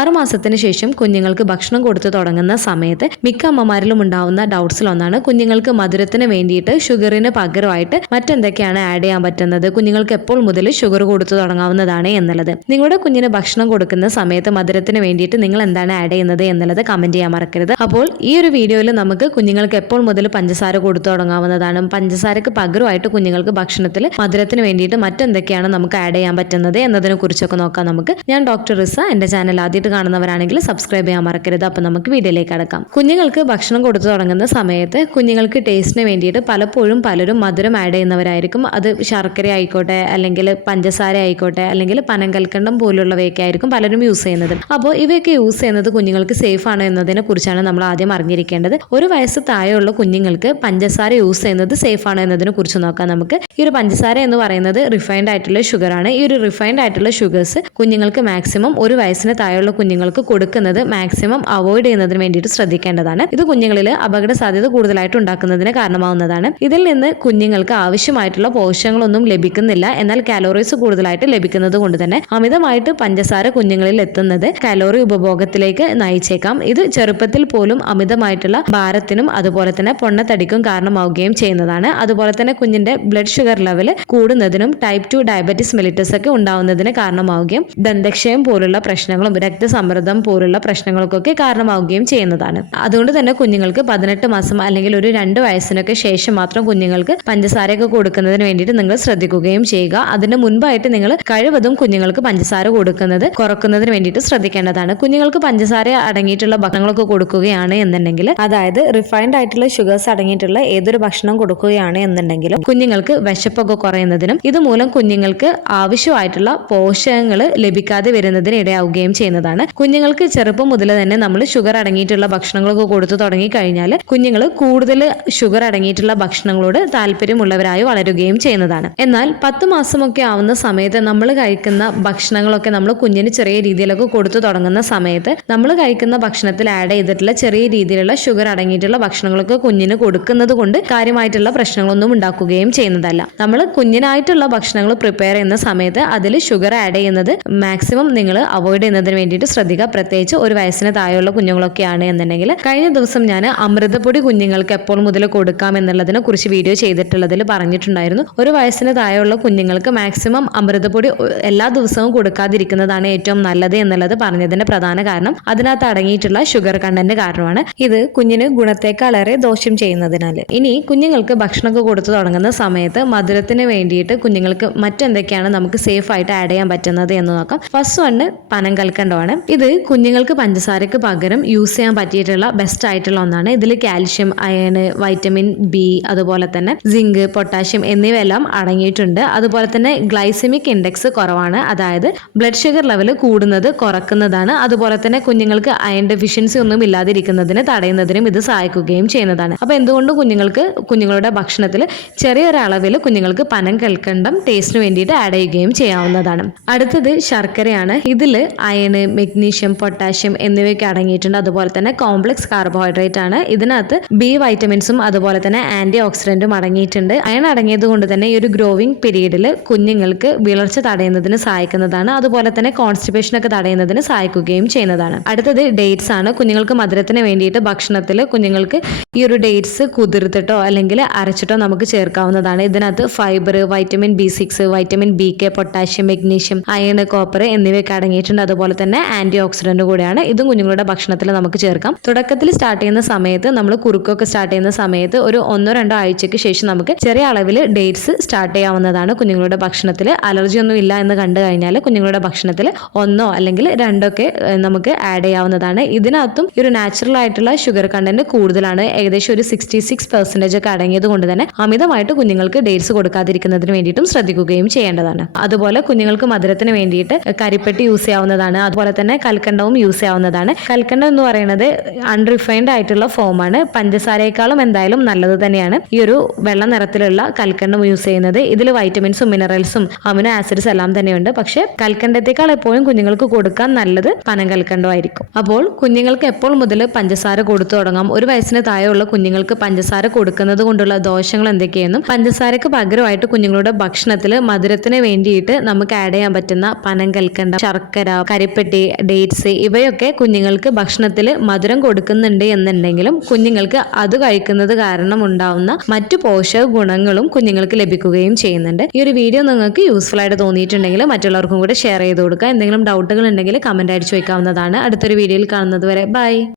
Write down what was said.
ആറു മാസത്തിന് ശേഷം കുഞ്ഞുങ്ങൾക്ക് ഭക്ഷണം കൊടുത്തു തുടങ്ങുന്ന സമയത്ത് മിക്ക അമ്മമാരിലും ഉണ്ടാവുന്ന ഡൗട്ട്സിൽ ഒന്നാണ് കുഞ്ഞുങ്ങൾക്ക് മധുരത്തിന് വേണ്ടിയിട്ട് ഷുഗറിന് പകരമായിട്ട് മറ്റെന്തൊക്കെയാണ് ആഡ് ചെയ്യാൻ പറ്റുന്നത്? കുഞ്ഞുങ്ങൾക്ക് എപ്പോൾ മുതൽ ഷുഗർ കൊടുത്തു തുടങ്ങാവുന്നതാണ് എന്നുള്ളത്. നിങ്ങളുടെ കുഞ്ഞിന് ഭക്ഷണം കൊടുക്കുന്ന സമയത്ത് മധുരത്തിന് വേണ്ടിയിട്ട് നിങ്ങൾ എന്താണ് ആഡ് ചെയ്യുന്നത് എന്നുള്ളത് കമന്റ് ചെയ്യാൻ മറക്കരുത്. അപ്പോൾ ഈ ഒരു വീഡിയോയിൽ നമുക്ക് കുഞ്ഞുങ്ങൾക്ക് എപ്പോൾ മുതൽ പഞ്ചസാര കൊടുത്തു തുടങ്ങാവുന്നതാണ്. പഞ്ചസാരക്ക് പകരമായിട്ട് കുഞ്ഞുങ്ങൾക്ക് ഭക്ഷണത്തിൽ മധുരത്തിന് വേണ്ടിയിട്ട് മറ്റെന്തൊക്കെയാണ് നമുക്ക് ആഡ് ചെയ്യാൻ പറ്റുന്നത് എന്നതിനെ കുറിച്ചൊക്കെ നോക്കാം നമുക്ക്. ഞാൻ ഡോക്ടർ റിസ. എന്റെ ചാനൽ ആദ്യമായിട്ട് കാണുന്നവരാണെങ്കിൽ സബ്സ്ക്രൈബ് ചെയ്യാൻ മറക്കരുത്. അപ്പോൾ നമുക്ക് വീഡിയോയിലേക്ക് അടക്കാം കുഞ്ഞുങ്ങൾക്ക് ഭക്ഷണം കൊടുത്തു തുടങ്ങുന്ന സമയത്ത് കുഞ്ഞുങ്ങൾക്ക് ടേസ്റ്റിന് വേണ്ടിയിട്ട് പലപ്പോഴും പലരും മധുരം ആഡ് ചെയ്യുന്നവരായിരിക്കും. അത് ശർക്കര ആയിക്കോട്ടെ അല്ലെങ്കിൽ പഞ്ചസാര ആയിക്കോട്ടെ അല്ലെങ്കിൽ പനങ്കൽക്കണ്ടം പോലുള്ളവയൊക്കെ ആയിരിക്കും പലരും യൂസ് ചെയ്യുന്നത്. അപ്പോൾ ഇവയൊക്കെ യൂസ് ചെയ്യുന്നത് കുഞ്ഞുങ്ങൾക്ക് സേഫ് ആണോ എന്നതിനെ കുറിച്ചാണ് നമ്മൾ ആദ്യം അറിഞ്ഞിരിക്കേണ്ടത്. ഒരു വയസ്സ് താഴെയുള്ള കുഞ്ഞുങ്ങൾക്ക് പഞ്ചസാര യൂസ് ചെയ്യുന്നത് സേഫ് ആണോ എന്നതിനെ കുറിച്ച് നോക്കാം നമുക്ക്. ഈ ഒരു പഞ്ചസാര എന്ന് പറയുന്നത് റിഫൈൻഡ് ആയിട്ടുള്ള ഷുഗറാണ് ഈ ഒരു റിഫൈൻഡ് ആയിട്ടുള്ള ഷുഗേഴ്സ് കുഞ്ഞുങ്ങൾക്ക് മാക്സിമം ഒരു വയസ്സിന് താഴെയുള്ള കുഞ്ഞുങ്ങൾക്ക് കൊടുക്കുന്നത് മാക്സിമം അവോയ്ഡ് ചെയ്യുന്നതിന് വേണ്ടിയിട്ട് ശ്രദ്ധിക്കേണ്ടതാണ്. ഇത് കുഞ്ഞുങ്ങളിൽ അപകട സാധ്യത കൂടുതലായിട്ട് ഉണ്ടാക്കുന്നതിന് കാരണമാവുന്നതാണ്. ഇതിൽ നിന്ന് കുഞ്ഞുങ്ങൾക്ക് ആവശ്യമായിട്ടുള്ള പോഷകങ്ങളൊന്നും ലഭിക്കുന്നില്ല. എന്നാൽ കാലോറീസ് കൂടുതലായിട്ട് ലഭിക്കുന്നത് കൊണ്ട് തന്നെ അമിതമായിട്ട് പഞ്ചസാര കുഞ്ഞുങ്ങളിൽ എത്തുന്നത് കലോറി ഉപഭോഗത്തിലേക്ക് നയിച്ചേക്കാം. ഇത് ചെറുപ്പത്തിൽ പോലും അമിതമായിട്ടുള്ള ഭാരത്തിനും അതുപോലെ തന്നെ പൊണ്ണത്തടിക്കും കാരണമാവുകയും ചെയ്യുന്നതാണ്. അതുപോലെ തന്നെ കുഞ്ഞിന്റെ ബ്ലഡ് ഷുഗർ ലെവൽ കൂടുന്നതിനും ടൈപ്പ് ടു ഡയബറ്റിസ് മെലിറ്റസ് ഒക്കെ ഉണ്ടാവുന്നതിന് കാരണമാവുകയും ദന്തക്ഷയം പോലുള്ള പ്രശ്നങ്ങളും രക്തസമ്മർദ്ദം പോലുള്ള പ്രശ്നങ്ങൾക്കൊക്കെ കാരണമാവുകയും ചെയ്യുന്നതാണ്. അതുകൊണ്ട് തന്നെ കുഞ്ഞുങ്ങൾക്ക് പതിനെട്ട് മാസം അല്ലെങ്കിൽ ഒരു രണ്ട് വയസ്സിനൊക്കെ ശേഷം മാത്രം കുഞ്ഞുങ്ങൾക്ക് പഞ്ചസാരയൊക്കെ കൊടുക്കുന്നതിന് വേണ്ടിയിട്ട് നിങ്ങൾ ശ്രദ്ധിക്കുകയും ചെയ്യുക. അതിന് മുൻപായിട്ട് നിങ്ങൾ കഴിവതും കുഞ്ഞുങ്ങൾക്ക് പഞ്ചസാര കൊടുക്കുന്നത് കുറക്കുന്നതിന് വേണ്ടിയിട്ട് ശ്രദ്ധിക്കേണ്ടതാണ്. കുഞ്ഞുങ്ങൾക്ക് പഞ്ചസാര അടങ്ങിയിട്ടുള്ള ഭക്ഷണങ്ങളൊക്കെ കൊടുക്കുകയാണ് എന്നുണ്ടെങ്കിൽ അതായത് റിഫൈൻഡ് ആയിട്ടുള്ള ഷുഗേഴ്സ് അടങ്ങിയിട്ടുള്ള ഏതൊരു ഭക്ഷണം കൊടുക്കുകയാണ് എന്നുണ്ടെങ്കിലും കുഞ്ഞുങ്ങൾക്ക് വിശപ്പൊക്കെ കുറയുന്നതിനും ഇതുമൂലം കുഞ്ഞുങ്ങൾക്ക് ആവശ്യമായിട്ടുള്ള പോഷകങ്ങൾ ലഭിക്കാതെ വരുന്നതിന് ഇടയാവുകയും ചെയ്യുന്നതാണ്. കുഞ്ഞുങ്ങൾക്ക് ചെറുപ്പം മുതൽ തന്നെ നമ്മൾ ഷുഗർ അടങ്ങിയിട്ടുള്ള ഭക്ഷണങ്ങളൊക്കെ കൊടുത്തു തുടങ്ങി കഴിഞ്ഞാൽ കുഞ്ഞുങ്ങൾ കൂടുതൽ ഷുഗർ അടങ്ങിയിട്ടുള്ള ഭക്ഷണങ്ങളോട് താല്പര്യമുള്ളവരായി വളരുകയും ചെയ്യുന്നതാണ്. എന്നാൽ പത്ത് മാസമൊക്കെ ആവുന്ന സമയത്ത് നമ്മൾ കഴിക്കുന്ന ഭക്ഷണങ്ങളൊക്കെ നമ്മൾ കുഞ്ഞിന് ചെറിയ രീതിയിലൊക്കെ കൊടുത്തു തുടങ്ങുന്ന സമയത്ത് നമ്മൾ കഴിക്കുന്ന ഭക്ഷണത്തിൽ ആഡ് ചെയ്തിട്ടുള്ള ചെറിയ രീതിയിലുള്ള ഷുഗർ അടങ്ങിയിട്ടുള്ള ഭക്ഷണങ്ങളൊക്കെ കുഞ്ഞിന് കൊടുക്കുന്നത് കൊണ്ട് കാര്യമായിട്ടുള്ള പ്രശ്നങ്ങളൊന്നും ഉണ്ടാക്കുകയും ചെയ്യുന്നതല്ല. നമ്മൾ കുഞ്ഞിനായിട്ടുള്ള ഭക്ഷണങ്ങൾ പ്രിപ്പയർ ചെയ്യുന്ന സമയത്ത് അതിൽ ഷുഗർ ആഡ് ചെയ്യുന്നത് മാക്സിമം നിങ്ങൾ അവോയ്ഡ് ചെയ്യുന്നതിന് വേണ്ടിയിട്ട് ശ്രദ്ധിക്കുക. പ്രത്യേകിച്ച് ഒരു വയസ്സിന് താഴെയുള്ള കുഞ്ഞുങ്ങളൊക്കെയാണ് എന്നുണ്ടെങ്കിൽ കഴിഞ്ഞ ദിവസം ഞാൻ അമൃതപ്പൊടി കുഞ്ഞുങ്ങൾക്ക് എപ്പോൾ മുതൽ കൊടുക്കാം എന്നുള്ളതിനെ കുറിച്ച് വീഡിയോ ചെയ്തിട്ടുള്ളതിൽ പറഞ്ഞിട്ടുണ്ടായിരുന്നു. ഒരു വയസ്സിന് താഴെയുള്ള കുഞ്ഞുങ്ങൾക്ക് മാക്സിമം അമൃതപ്പൊടി എല്ലാ ദിവസവും കൊടുക്കാതിരിക്കുന്നതാണ് ഏറ്റവും നല്ലത് എന്നുള്ളത് പറഞ്ഞതിന്റെ പ്രധാന കാരണം. അതിനകത്ത് അടങ്ങിയിട്ടുള്ള ഷുഗർ കണ്ടന്റ് കാരണമാണ്. ഇത് കുഞ്ഞിന് ഗുണത്തേക്കാളേറെ ദോഷം ചെയ്യുന്നതിനാൽ. ഇനി കുഞ്ഞുങ്ങൾക്ക് ഭക്ഷണമൊക്കെ കൊടുത്തു തുടങ്ങുന്ന സമയത്ത് മധുരത്തിന് വേണ്ടിയിട്ട് കുഞ്ഞുങ്ങൾക്ക് മറ്റെന്തൊക്കെയാണ് നമുക്ക് സേഫ് ആയിട്ട് ആഡ് ചെയ്യാൻ പറ്റുന്നത് എന്ന് നോക്കാം. ഫസ്റ്റ് വണ് പനം കൽക്കണ്ടമാണ്. ഇത് കുഞ്ഞുങ്ങൾക്ക് പഞ്ചസാരക്ക് പകരം യൂസ് ചെയ്യാൻ പറ്റിയിട്ടുള്ള ബെസ്റ്റ് ആയിട്ടുള്ള ഒന്നാണ്. ഇതിൽ കാൽഷ്യം അയണ് വൈറ്റമിൻ ബി അതുപോലെ തന്നെ സിങ്ക് പൊട്ടാഷ്യം എന്നിവയെല്ലാം അടങ്ങിയിട്ടുണ്ട്. അതുപോലെ തന്നെ ഗ്ലൈസമിക് ഇൻഡെക്സ് കുറവാണ്. അതായത് ബ്ലഡ് ഷുഗർ ലെവൽ കൂടുന്നത് കുറക്കുന്നതാണ്. അതുപോലെ തന്നെ കുഞ്ഞുങ്ങൾക്ക് അയൺ ഡെഫിഷ്യൻസി ഒന്നും ഇല്ലാതിരിക്കുന്നതിന് തടയുന്നതിനും ഇത് സഹായിക്കുകയും ചെയ്യുന്നതാണ്. അപ്പോൾ എന്തുകൊണ്ട് കുഞ്ഞുങ്ങൾക്ക് കുഞ്ഞുങ്ങളുടെ ഭക്ഷണത്തിൽ ചെറിയൊരളവിൽ കുഞ്ഞുങ്ങൾക്ക് പനം കൽക്കണ്ടം ടേസ്റ്റിന് വേണ്ടിയിട്ട് ആഡ് ചെയ്യുകയും ചെയ്യാവുന്നതാണ്. അടുത്തത് ശർക്കരയാണ്. ഇതിൽ അയണ് മെഗ്നീഷ്യം പൊട്ടാഷ്യം എന്നിവയൊക്കെ അടങ്ങിയിട്ടുണ്ട്. അതുപോലെ തന്നെ കോംപ്ലക്സ് കാർബോഹൈഡ്രേറ്റ് ആണ്. ഇതിനകത്ത് ബി വൈറ്റമിൻസും അതുപോലെ തന്നെ ആന്റി ഓക്സിഡന്റും അടങ്ങിയിട്ടുണ്ട്. അയൺ അടങ്ങിയത് കൊണ്ട് തന്നെ ഈ ഒരു ഗ്രോവിംഗ് പീരീഡിൽ കുഞ്ഞുങ്ങൾക്ക് വിളർച്ച തടയുന്നതിന് സഹായിക്കുന്നതാണ്. അതുപോലെ തന്നെ കോൺസ്റ്റിപ്പേഷൻ ഒക്കെ തടയുന്നതിന് സഹായിക്കുകയും ചെയ്യുന്നതാണ്. അടുത്തത് ഡേറ്റ്സ് ആണ്. കുഞ്ഞുങ്ങൾക്ക് മധുരത്തിന് വേണ്ടിയിട്ട് ഭക്ഷണത്തിൽ കുഞ്ഞുങ്ങൾക്ക് ഈ ഒരു ഡേറ്റ്സ് കുതിർത്തിട്ടോ അല്ലെങ്കിൽ അരച്ചിട്ടോ നമുക്ക് ചേർക്കാവുന്നതാണ്. ഇതിനകത്ത് fibre vitamin B six vitamin B K potassium magnesium iron copper എന്നിവയൊക്കെ അടങ്ങിയിട്ടുണ്ട്. അതുപോലെ തന്നെ ആന്റി ഓക്സിഡന്റ് കൂടെയാണ് ഇതും കുഞ്ഞുങ്ങളുടെ ഭക്ഷണത്തിൽ നമുക്ക് ചേർക്കാം. തുടക്കത്തിൽ സ്റ്റാർട്ട് ചെയ്യുന്ന സമയത്ത് നമ്മൾ കുറുക്കൊക്കെ സ്റ്റാർട്ട് ചെയ്യുന്ന സമയത്ത് ഒരു ഒന്നോ രണ്ടോ ആഴ്ചയ്ക്ക് ശേഷം നമുക്ക് ചെറിയ അളവിൽ ഡേറ്റ്സ് സ്റ്റാർട്ട് ചെയ്യാവുന്നതാണ് കുഞ്ഞുങ്ങളുടെ ഭക്ഷണത്തിൽ. അലർജി ഒന്നും ഇല്ല എന്ന് കണ്ടു കഴിഞ്ഞാൽ കുഞ്ഞുങ്ങളുടെ ഭക്ഷണത്തിൽ ഒന്നോ അല്ലെങ്കിൽ രണ്ടൊക്കെ നമുക്ക് ആഡ് ചെയ്യാവുന്നതാണ്. ഇതിനകത്തും ഒരു നാച്ചുറൽ ആയിട്ടുള്ള ഷുഗർ കണ്ടന്റ് കൂടുതലാണ്. ഏകദേശം ഒരു സിക്സ്റ്റി സിക്സ് പെർസെന്റേജ് ഒക്കെ അടങ്ങിയത് കൊണ്ട് തന്നെ അമിതമായിട്ട് കുഞ്ഞുങ്ങൾക്ക് ഡേറ്റ്സ് കൊടുക്കാതിരിക്കുന്നതിന് വേണ്ടിയിട്ടും ശ്രദ്ധിക്കുകയും ചെയ്യേണ്ടതാണ്. അതുപോലെ കുഞ്ഞുങ്ങൾക്ക് മധുരത്തിന് വേണ്ടിയിട്ട് കരിപ്പെട്ടി യൂസ് ചെയ്യാവുന്നതാണ്. അതുപോലെ തന്നെ കൽക്കണ്ടവും യൂസ് ചെയ്യാവുന്നതാണ്. കൽക്കണ്ടം എന്ന് പറയുന്നത് അൺറിഫൈൻഡ് ആയിട്ടുള്ള ഫോമാണ് പഞ്ചസാരയേക്കാളും എന്തായാലും നല്ലത് തന്നെയാണ്. ഈ ഒരു വെള്ള നിറത്തിലുള്ള കൽക്കണ്ടം യൂസ് ചെയ്യുന്നത്. ഇതിൽ വൈറ്റമിൻസും മിനറൽസും അമിനോ ആസിഡ്സ് എല്ലാം തന്നെയുണ്ട്. പക്ഷേ കൽക്കണ്ടത്തേക്കാൾ എപ്പോഴും കുഞ്ഞുങ്ങൾക്ക് കൊടുക്കാൻ നല്ലത് പനം കൽക്കണ്ടമായിരിക്കും അപ്പോൾ കുഞ്ഞുങ്ങൾക്ക് എപ്പോൾ മുതൽ പഞ്ചസാര കൊടുത്തു തുടങ്ങാം? ഒരു വയസ്സിന് താഴെയുള്ള കുഞ്ഞുങ്ങൾക്ക് പഞ്ചസാര കൊടുക്കുന്നത് കൊണ്ടുള്ള ദോഷങ്ങൾ എന്തൊക്കെയെന്നും പഞ്ചസാരക്ക് പകരമായിട്ട് കുഞ്ഞുങ്ങളുടെ ഭക്ഷണത്തിൽ മധുരത്തിന് വേണ്ടിയിട്ട് നമുക്ക് ആഡ് ചെയ്യാൻ പറ്റുന്ന പനം കൽക്കണ്ടം ശർക്കര കരിപ്പെട്ടി ഡേറ്റ്സ് ഇവയൊക്കെ കുഞ്ഞുങ്ങൾക്ക് ഭക്ഷണത്തിൽ മധുരം കൊടുക്കുന്നുണ്ട് എന്നുണ്ടെങ്കിലും കുഞ്ഞുങ്ങൾക്ക് അത് കഴിക്കുന്നത് കാരണം ഉണ്ടാവുന്ന മറ്റു പോഷക ഗുണങ്ങളും കുഞ്ഞുങ്ങൾക്ക് ലഭിക്കുകയും ചെയ്യുന്നുണ്ട്. ഈ ഒരു വീഡിയോ നിങ്ങൾക്ക് യൂസ്ഫുൾ ആയിട്ട് തോന്നിയിട്ടുണ്ടെങ്കിൽ മറ്റുള്ളവർക്കും കൂടെ ഷെയർ ചെയ്ത് കൊടുക്കുക. എന്തെങ്കിലും ഡൗട്ടുകൾ ഉണ്ടെങ്കിൽ കമന്റ് അടിച്ച് വയ്ക്കാവുന്നതാണ് അടുത്തൊരു വീഡിയോയിൽ കാണുന്നത് വരെ. ബൈ